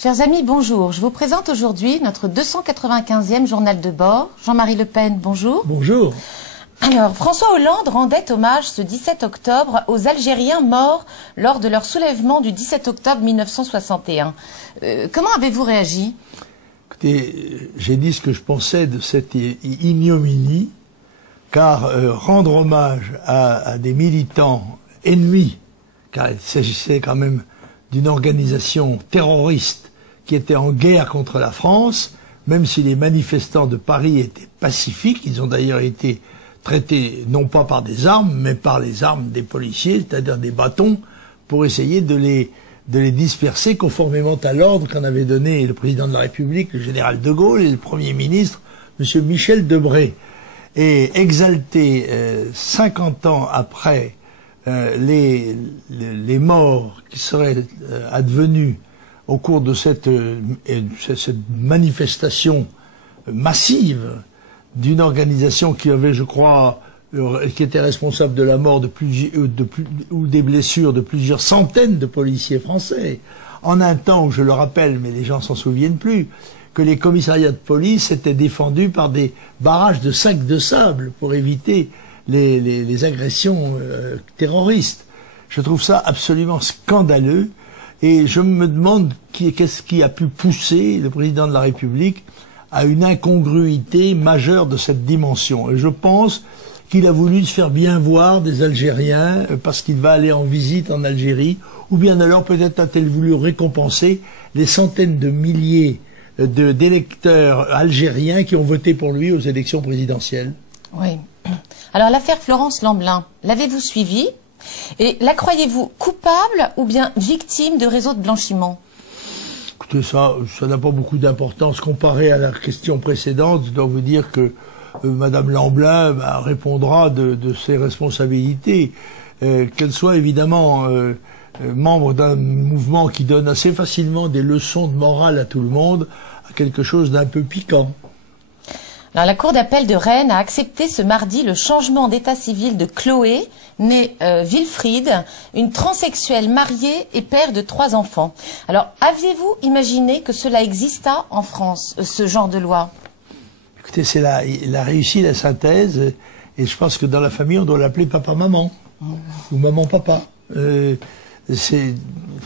Chers amis, bonjour. Je vous présente aujourd'hui notre 295e journal de bord. Jean-Marie Le Pen, bonjour. Bonjour. Alors, François Hollande rendait hommage ce 17 octobre aux Algériens morts lors de leur soulèvement du 17 octobre 1961. Comment avez-vous réagi? Écoutez, j'ai dit ce que je pensais de cette ignominie, car rendre hommage à des militants ennemis, car il s'agissait quand même d'une organisation terroriste qui était en guerre contre la France, même si les manifestants de Paris étaient pacifiques, ils ont d'ailleurs été traités non pas par des armes, mais par les armes des policiers, c'est-à-dire des bâtons, pour essayer de les disperser conformément à l'ordre qu'en avait donné le président de la République, le général de Gaulle, et le Premier ministre, M. Michel Debré. Et exalter 50 ans après les morts qui seraient advenus au cours de cette manifestation massive d'une organisation qui avait, je crois, qui était responsable de la mort ou des blessures de plusieurs centaines de policiers français, en un temps où, je le rappelle, mais les gens s'en souviennent plus, que les commissariats de police étaient défendus par des barrages de sacs de sable pour éviter les agressions terroristes. Je trouve ça absolument scandaleux et je me demande qu'est-ce qui a pu pousser le président de la République à une incongruité majeure de cette dimension. Et je pense qu'il a voulu se faire bien voir des Algériens parce qu'il va aller en visite en Algérie, ou bien alors peut-être a-t-il voulu récompenser les centaines de milliers d'électeurs algériens qui ont voté pour lui aux élections présidentielles. Oui. Alors l'affaire Florence Lamblin, l'avez-vous suivie? Et la croyez-vous coupable ou bien victime de réseaux de blanchiment? Écoutez, ça n'a pas beaucoup d'importance comparé à la question précédente. Je dois vous dire que Madame Lamblin répondra de ses responsabilités. Qu'elle soit évidemment membre d'un mouvement qui donne assez facilement des leçons de morale à tout le monde, à quelque chose d'un peu piquant. Alors, la Cour d'appel de Rennes a accepté ce mardi le changement d'état civil de Chloé, née Wilfried, une transsexuelle mariée et père de 3 enfants. Alors, aviez-vous imaginé que cela exista en France, ce genre de loi? Écoutez, il a réussi la synthèse, et je pense que dans la famille, on doit l'appeler papa-maman, ou maman-papa.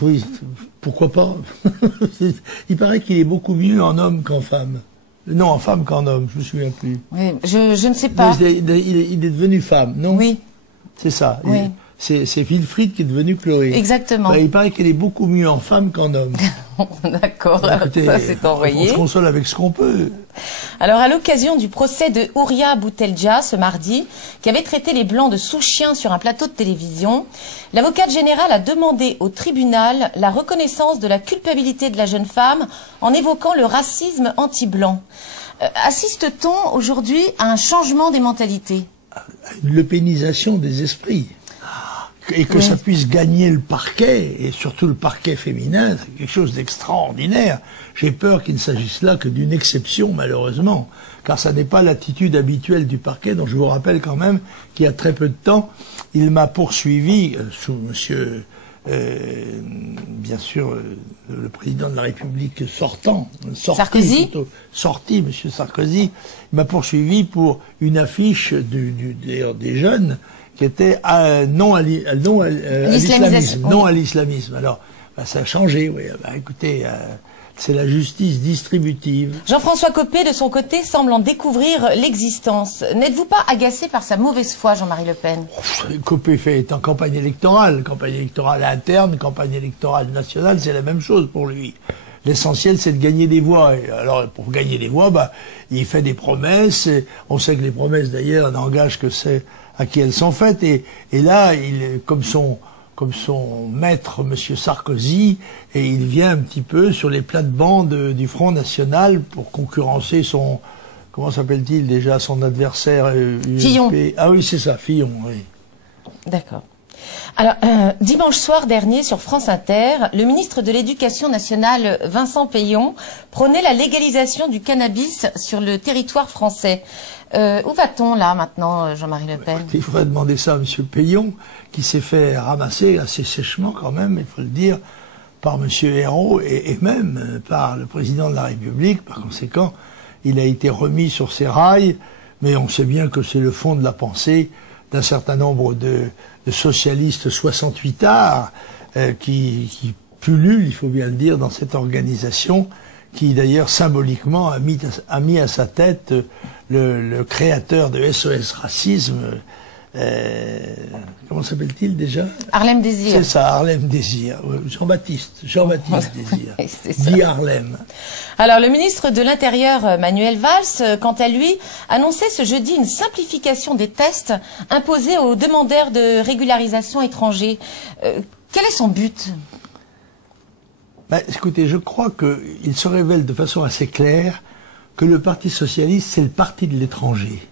Oui, pourquoi pas. Il paraît qu'il est beaucoup mieux en homme qu'en femme. Non, en femme qu'en homme, je me souviens plus. Oui, je ne sais pas. Il est devenu femme, non? Oui. C'est ça. Oui. C'est Wilfried qui est devenu Chloé. Exactement. Il paraît qu'elle est beaucoup mieux en femme qu'en homme. D'accord, ça c'est envoyé. On se console avec ce qu'on peut. Alors, à l'occasion du procès de Houria Boutelja ce mardi, qui avait traité les Blancs de sous-chiens sur un plateau de télévision, l'avocate générale a demandé au tribunal la reconnaissance de la culpabilité de la jeune femme en évoquant le racisme anti-blanc. Assiste-t-on aujourd'hui à un changement des mentalités? Une lepénisation des esprits. Et que ça puisse gagner le parquet, et surtout le parquet féminin, c'est quelque chose d'extraordinaire. J'ai peur qu'il ne s'agisse là que d'une exception, malheureusement, car ça n'est pas l'attitude habituelle du parquet, dont je vous rappelle quand même qu'il y a très peu de temps, il m'a poursuivi, sous monsieur, bien sûr, le président de la République Sarkozy, monsieur Sarkozy, il m'a poursuivi pour une affiche des jeunes, qui était non à l'islamisme. Non à l'islamisme. Alors, ça a changé, oui. Écoutez, c'est la justice distributive. Jean-François Copé, de son côté, semble en découvrir l'existence. N'êtes-vous pas agacé par sa mauvaise foi, Jean-Marie Le Pen? Copé est en campagne électorale interne, campagne électorale nationale, c'est la même chose pour lui. L'essentiel, c'est de gagner des voix. Et alors, pour gagner des voix, il fait des promesses. Et on sait que les promesses, d'ailleurs, n'engagent que c'est à qui elles sont faites. Et là, comme son maître, Monsieur Sarkozy, et il vient un petit peu sur les plates-bandes du Front National pour concurrencer son, comment s'appelle-t-il déjà, son adversaire Fillon. Ah oui, c'est ça, Fillon, oui. D'accord. Alors, dimanche soir dernier, sur France Inter, le ministre de l'Éducation nationale, Vincent Peillon, prônait la légalisation du cannabis sur le territoire français. Où va-t-on là maintenant, Jean-Marie Le Pen? Il faudrait demander ça à M. Peillon, qui s'est fait ramasser assez sèchement quand même, il faut le dire, par M. Ayrault et même par le président de la République. Par conséquent, il a été remis sur ses rails, mais on sait bien que c'est le fond de la pensée d'un certain nombre de socialistes 68ards qui pullulent, il faut bien le dire, dans cette organisation qui d'ailleurs symboliquement a mis à sa tête le créateur de SOS Racisme, comment s'appelle-t-il déjà? Harlem Désir. C'est ça, Harlem Désir. Jean-Baptiste Désir. Dit Harlem. Alors, le ministre de l'Intérieur, Manuel Valls, quant à lui, annonçait ce jeudi une simplification des tests imposés aux demandeurs de régularisation étrangers. Quel est son but? Écoutez, je crois qu'il se révèle de façon assez claire que le Parti socialiste, c'est le parti de l'étranger.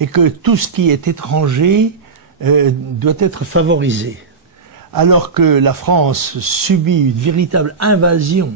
Et que tout ce qui est étranger doit être favorisé. Alors que la France subit une véritable invasion,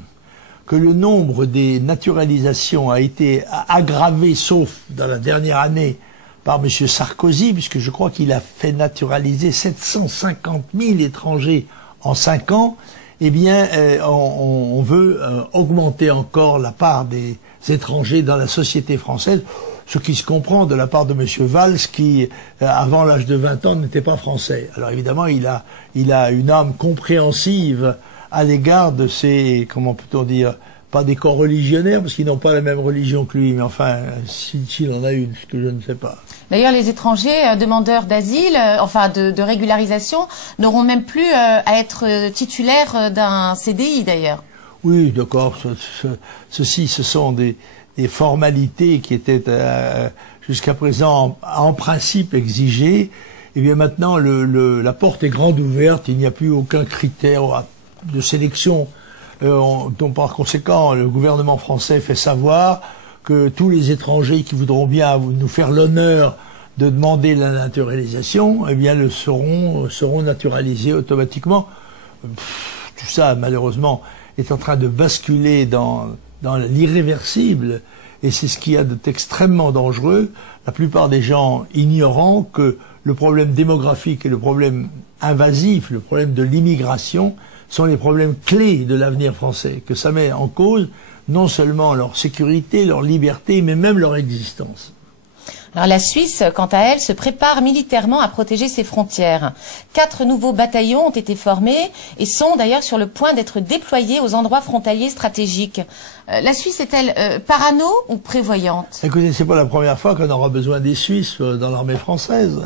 que le nombre des naturalisations a été aggravé, sauf dans la dernière année, par M. Sarkozy, puisque je crois qu'il a fait naturaliser 750 000 étrangers en 5 ans, eh bien, on veut augmenter encore la part des étrangers dans la société française, ce qui se comprend de la part de M. Valls, qui, avant l'âge de 20 ans, n'était pas français. Alors évidemment, il a une âme compréhensive à l'égard de ces, comment peut-on dire, pas des coreligionnaires, parce qu'ils n'ont pas la même religion que lui, mais enfin, s'il en a une, ce que je ne sais pas. D'ailleurs, les étrangers demandeurs d'asile, enfin de régularisation, n'auront même plus à être titulaires d'un CDI, d'ailleurs. Oui, d'accord. Ce sont des formalités qui étaient jusqu'à présent en principe exigées. Et bien maintenant, la porte est grande ouverte. Il n'y a plus aucun critère de sélection. Donc par conséquent, le gouvernement français fait savoir que tous les étrangers qui voudront bien nous faire l'honneur de demander la naturalisation, eh bien, seront naturalisés automatiquement. Tout ça, malheureusement, est en train de basculer dans l'irréversible, et c'est ce qu'il y a d'extrêmement dangereux. La plupart des gens ignorant que le problème démographique et le problème invasif, le problème de l'immigration, sont les problèmes clés de l'avenir français, que ça met en cause non seulement leur sécurité, leur liberté, mais même leur existence. Alors la Suisse, quant à elle, se prépare militairement à protéger ses frontières. 4 nouveaux bataillons ont été formés et sont d'ailleurs sur le point d'être déployés aux endroits frontaliers stratégiques. La Suisse est-elle parano ou prévoyante? Écoutez, c'est pas la première fois qu'on aura besoin des Suisses dans l'armée française,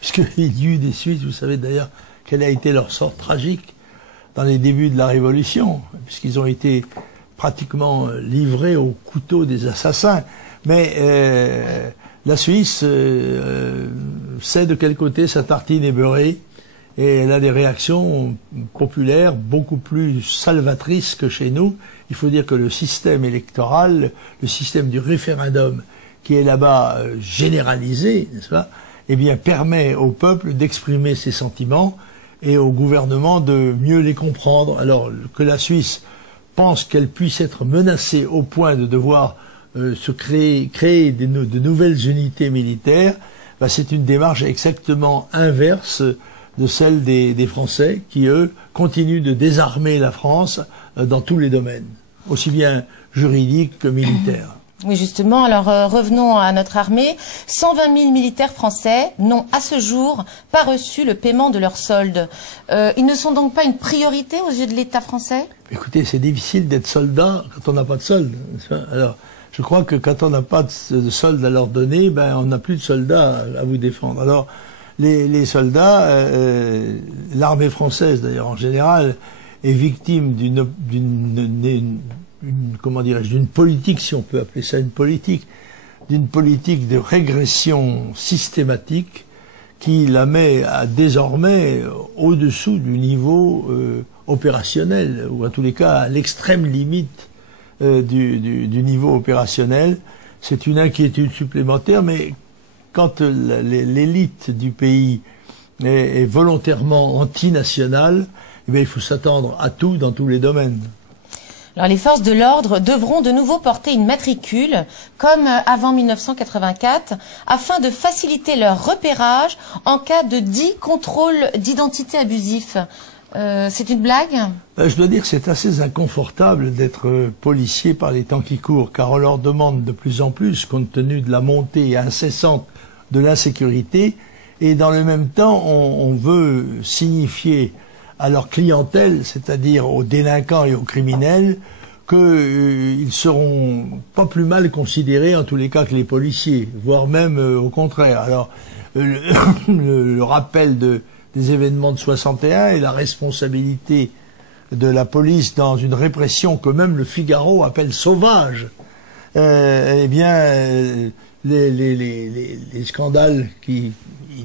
puisqu'il y a eu des Suisses, vous savez d'ailleurs quel a été leur sort tragique dans les débuts de la Révolution, puisqu'ils ont été pratiquement livrés au couteau des assassins. Mais la Suisse sait de quel côté sa tartine est beurrée, et elle a des réactions populaires beaucoup plus salvatrices que chez nous. Il faut dire que le système électoral, le système du référendum, qui est là-bas généralisé, n'est-ce pas, eh bien permet au peuple d'exprimer ses sentiments et au gouvernement de mieux les comprendre. Alors que la Suisse pense qu'elle puisse être menacée au point de devoir créer de nouvelles unités militaires, c'est une démarche exactement inverse de celle des Français qui, eux, continuent de désarmer la France dans tous les domaines, aussi bien juridiques que militaires. Oui, justement. Alors, revenons à notre armée. 120 000 militaires français n'ont, à ce jour, pas reçu le paiement de leur solde. Ils ne sont donc pas une priorité aux yeux de l'État français? Écoutez, c'est difficile d'être soldat quand on n'a pas de solde. Alors, je crois que quand on n'a pas de solde à leur donner, on n'a plus de soldats à vous défendre. Alors, les soldats, l'armée française d'ailleurs en général, est victime d'une politique, si on peut appeler ça une politique de régression systématique qui la met désormais au-dessous du niveau opérationnel, ou en tous les cas à l'extrême limite du niveau opérationnel. C'est une inquiétude supplémentaire, mais quand l'élite du pays est volontairement antinationale, eh bien, il faut s'attendre à tout dans tous les domaines. Alors les forces de l'ordre devront de nouveau porter une matricule, comme avant 1984, afin de faciliter leur repérage en cas de 10 contrôles d'identité abusifs. C'est une blague? Je dois dire que c'est assez inconfortable d'être policier par les temps qui courent, car on leur demande de plus en plus, compte tenu de la montée incessante de l'insécurité, et dans le même temps, on veut signifier à leur clientèle, c'est-à-dire aux délinquants et aux criminels, qu'ils seront pas plus mal considérés en tous les cas que les policiers, voire même au contraire. Alors, le rappel des événements de 61 et la responsabilité de la police dans une répression que même le Figaro appelle sauvage, eh bien, les scandales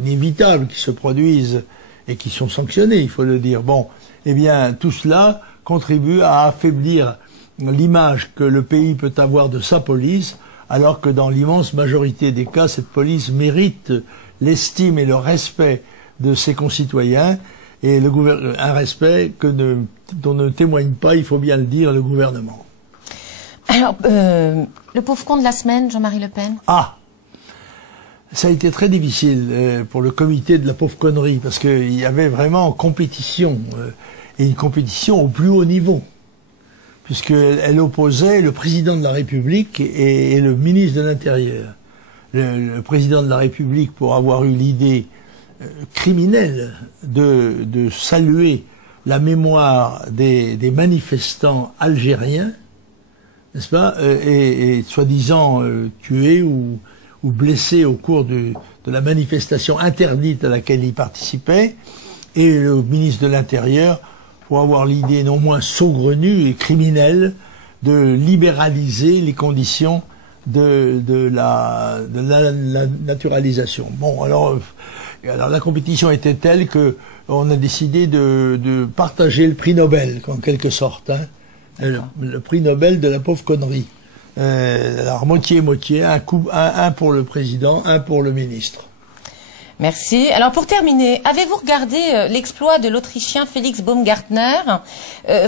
inévitables qui se produisent et qui sont sanctionnés, il faut le dire. Bon, eh bien, tout cela contribue à affaiblir l'image que le pays peut avoir de sa police, alors que dans l'immense majorité des cas, cette police mérite l'estime et le respect de ses concitoyens, et un respect dont ne témoigne pas, il faut bien le dire, le gouvernement. Alors, le pauvre con de la semaine, Jean-Marie Le Pen. Ah, ça a été très difficile pour le comité de la pauvre connerie, parce qu'il y avait vraiment compétition, et une compétition au plus haut niveau, puisqu'elle opposait le président de la République et le ministre de l'Intérieur. Le président de la République, pour avoir eu l'idée criminelle de saluer la mémoire des manifestants algériens, n'est-ce pas, et soi-disant tués ou blessés au cours de la manifestation interdite à laquelle il participait, et le ministre de l'Intérieur pour avoir l'idée non moins saugrenue et criminelle de libéraliser les conditions de la naturalisation. Bon, alors la compétition était telle que on a décidé de partager le prix Nobel, en quelque sorte, hein, le prix Nobel de la pauvre connerie. Alors moitié-moitié, un pour le président, un pour le ministre. Merci. Alors pour terminer, avez-vous regardé l'exploit de l'Autrichien Félix Baumgartner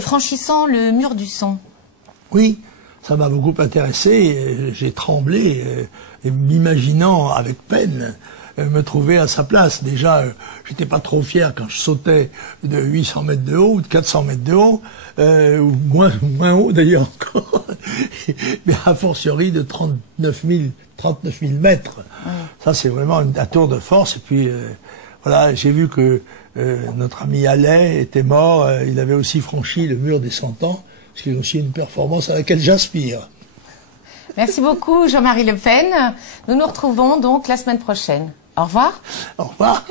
franchissant le mur du son? Oui. Ça m'a beaucoup intéressé, j'ai tremblé, m'imaginant avec peine me trouver à sa place. Déjà, j'étais pas trop fier quand je sautais de 800 mètres de haut ou de 400 mètres de haut, ou moins haut d'ailleurs encore, mais a fortiori de 39 000 mètres. Oui. Ça, c'est vraiment un tour de force. Et puis, voilà, j'ai vu que notre ami Allais était mort, il avait aussi franchi le mur des 100 ans. Ce qui est aussi une performance à laquelle j'aspire. Merci beaucoup Jean-Marie Le Pen. Nous nous retrouvons donc la semaine prochaine. Au revoir. Au revoir.